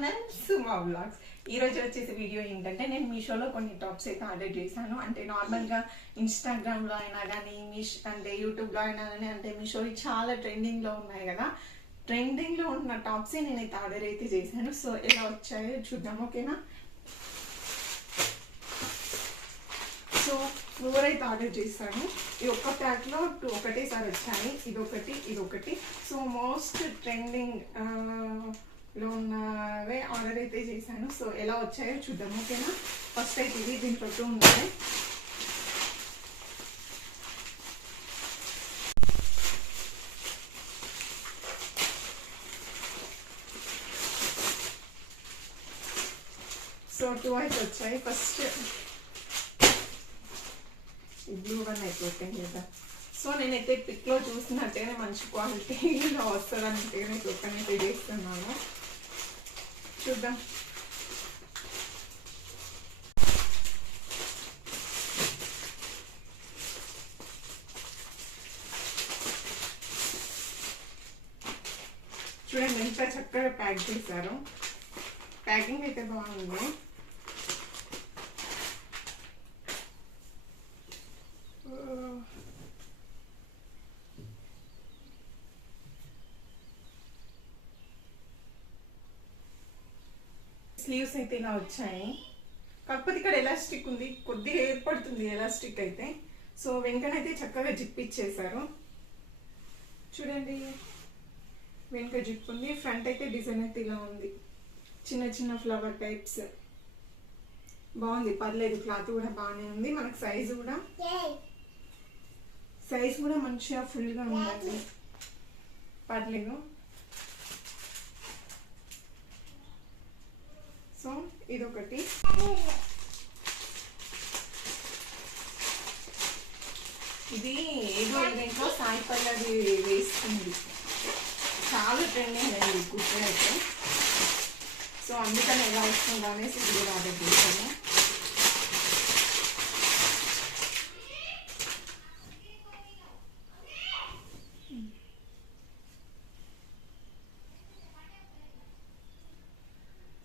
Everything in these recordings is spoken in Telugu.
ఛానల్ సుమా వ్లాగ్స్. ఈ రోజు వచ్చేసి వీడియో ఏంటంటే నేను మీషోలో కొన్ని టాప్స్ అయితే ఆర్డర్ చేశాను. అంటే నార్మల్గా ఇన్స్టాగ్రామ్లో అయినా కానీ అంటే యూట్యూబ్లో అయినా కానీ అంటే మీషో చాలా ట్రెండింగ్లో ఉన్నాయి కదా. ట్రెండింగ్లో ఉన్న టాప్సే నేనైతే ఆర్డర్ అయితే చేశాను. సో ఎలా వచ్చాయో చూద్దాం, ఓకేనా. సో 4 అయితే ఆర్డర్ చేశాను. ఈ ఒక్క ప్యాక్లో 2 ఒకటేసారి వచ్చాయి. ఇదొకటి. సో మోస్ట్ ట్రెండింగ్ లో ఉన్నవే ఆర్డర్ అయితే చేశాను. సో ఎలా వచ్చాయో చూద్దాం, ఓకేనా. ఫస్ట్ అయితే ఇది దీంట్లో 2 ఉన్నాయి. సో 2 అయితే వచ్చాయి. ఫస్ట్ బ్లూ వన్ అయితే ఓపెన్ చేద్దాం. సో నేనైతే పిక్లో చూసినట్టేనే మంచి క్వాలిటీలో వస్తుందంటే నేను ఓపెన్ అయితే చేస్తున్నాను. చూద్దాం. చూడండి ఎంత చక్కగా ప్యాక్ చేశారు. ప్యాకింగ్ అయితే బాగుంది. స్లీవ్స్ అయితే ఇలా వచ్చాయి. కాకపోతే ఇక్కడ ఎలాస్టిక్ ఉంది, కొద్దిగా ఏర్పడుతుంది ఎలాస్టిక్ అయితే. సో వెనకనైతే చక్కగా జిప్ ఇచ్చేసారు. చూడండి వెనక జిప్ ఉంది. ఫ్రంట్ అయితే డిజైన్ అయితే ఇలా ఉంది, చిన్న చిన్న ఫ్లవర్ టైప్స్. బాగుంది, పర్లేదు. క్లాత్ కూడా బాగానే ఉంది. మనకు సైజ్ కూడా మంచిగా ఫుల్గా ఉందండి, పర్లేదు. సో ఇదొకటి. ఇది ఏదో ఈవెంట్లో సాయి పల్లవి వేస్తుంది, చాలా ట్రెండింగ్ అయింది కుర్తా అయితే. సో అందుకని ఎలా వస్తుందో అనేసి ఇది కూడా ఆర్డర్ చేశాను.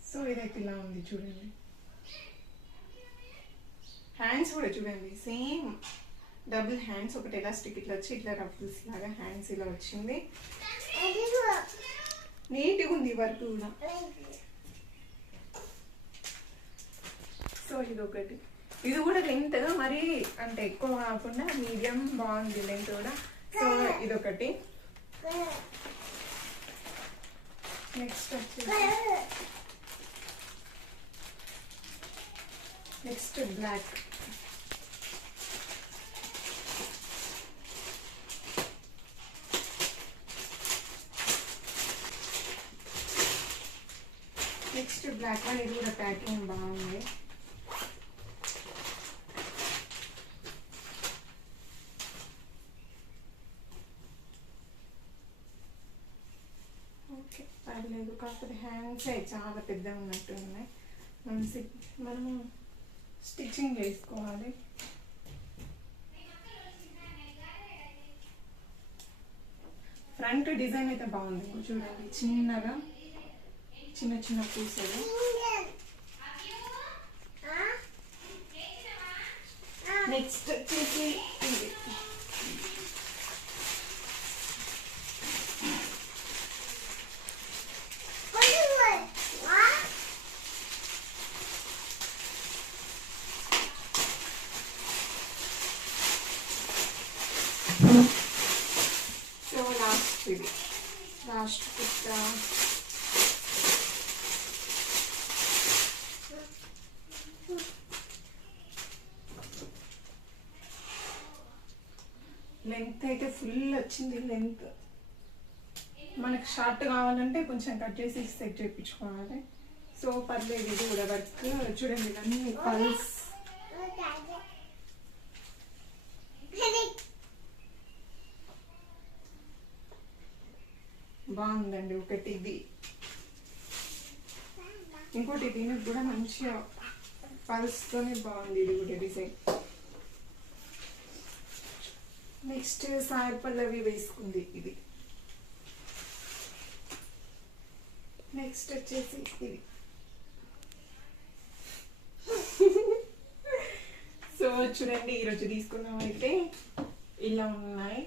సో ఇదైతే ఇలా ఉంది చూడండి. హ్యాండ్స్ కూడా చూడండి సేమ్ డబుల్ హ్యాండ్స్. ఒకటి ఎలాస్టిక్ ఇట్లా వచ్చి ఇట్లా రఫుల్స్ లాగా హ్యాండ్స్ ఇలా వచ్చింది. నీట్గా ఉంది వర్క్ కూడా. సో ఇదొకటి. ఇది కూడా లెంత్ మరి అంటే ఎక్కువ కాకుండా మీడియం, బాగుంది లెంత్ కూడా. సో ఇదొకటి. Next block. Next block one. ఇది కూడా ప్యాకింగ్ బాగుంది. ఓకే పర్లేదు. కాకపోతే హ్యాండ్స్ చాలా పెద్దగా ఉన్నట్టు ఉన్నాయి. మనము స్టిచ్చింగ్ చేసుకోవాలి. ఫ్రంట్ డిజైన్ అయితే బాగుంది చూడండి, చిన్నగా చిన్న చిన్న పూసలు. నెక్స్ట్ వచ్చేసి ఇది. So last kurta. లెంత్ అయితే ఫుల్ వచ్చింది. లెంత్ మనకు షార్ట్ కావాలంటే కొంచెం కట్ చేసి సెట్ చేయించుకోవాలి. సో పర్లేదు. ఇది కూడా వర్క్ చూడండి, ఇవన్నీ పల్స్. బాగుందండి. ఒకటి ఇది, ఇంకోటి దీనికి కూడా మంచిగా పల్స్తోనే బాగుంది. ఇది కూడా డిజైన్. నెక్స్ట్ సాయి పల్లవి వేసుకుంది. ఇది నెక్స్ట్ వచ్చేసి ఇది. సో చూడండి ఈరోజు తీసుకున్నాం అయితే ఇలా ఉన్నాయి.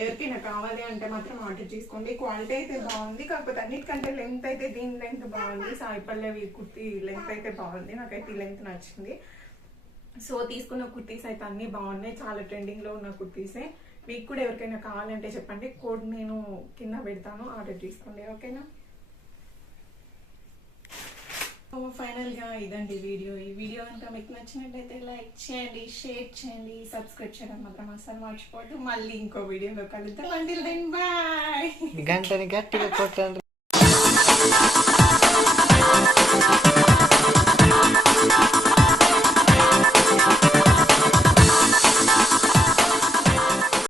ఎవరికైనా కావాలి అంటే మాత్రం ఆర్డర్ చేసుకోండి. క్వాలిటీ అయితే బాగుంది, కాకపోతే అన్నిటికంటే లెంత్ అయితే దీని లెంత్ బాగుంది. సాయి పల్లవి కుర్తీ లెంత్ అయితే బాగుంది, నాకైతే ఈ లెంత్ నచ్చింది. సో తీసుకున్న కుర్తీస్ అయితే అన్నీ బాగున్నాయి, చాలా ట్రెండింగ్లో ఉన్న కుర్తీసే. మీకు కూడా ఎవరికైనా కావాలంటే చెప్పండి, కోడ్ నేను కింద పెడతాను, ఆర్డర్ చేసుకోండి. ఓకేనా? ఫైనల్గా ఇదండి వీడియో. ఈ వీడియో కనుక మీకు నచ్చినట్టయితే లైక్ చేయండి, షేర్ చేయండి, సబ్స్క్రైబ్ చేయడం మాత్రం అసలు మర్చిపోవద్దు. మళ్ళీ ఇంకో వీడియోలో కలుద్దాం. Until then bye. గంటని గట్టిగా కొట్టండి.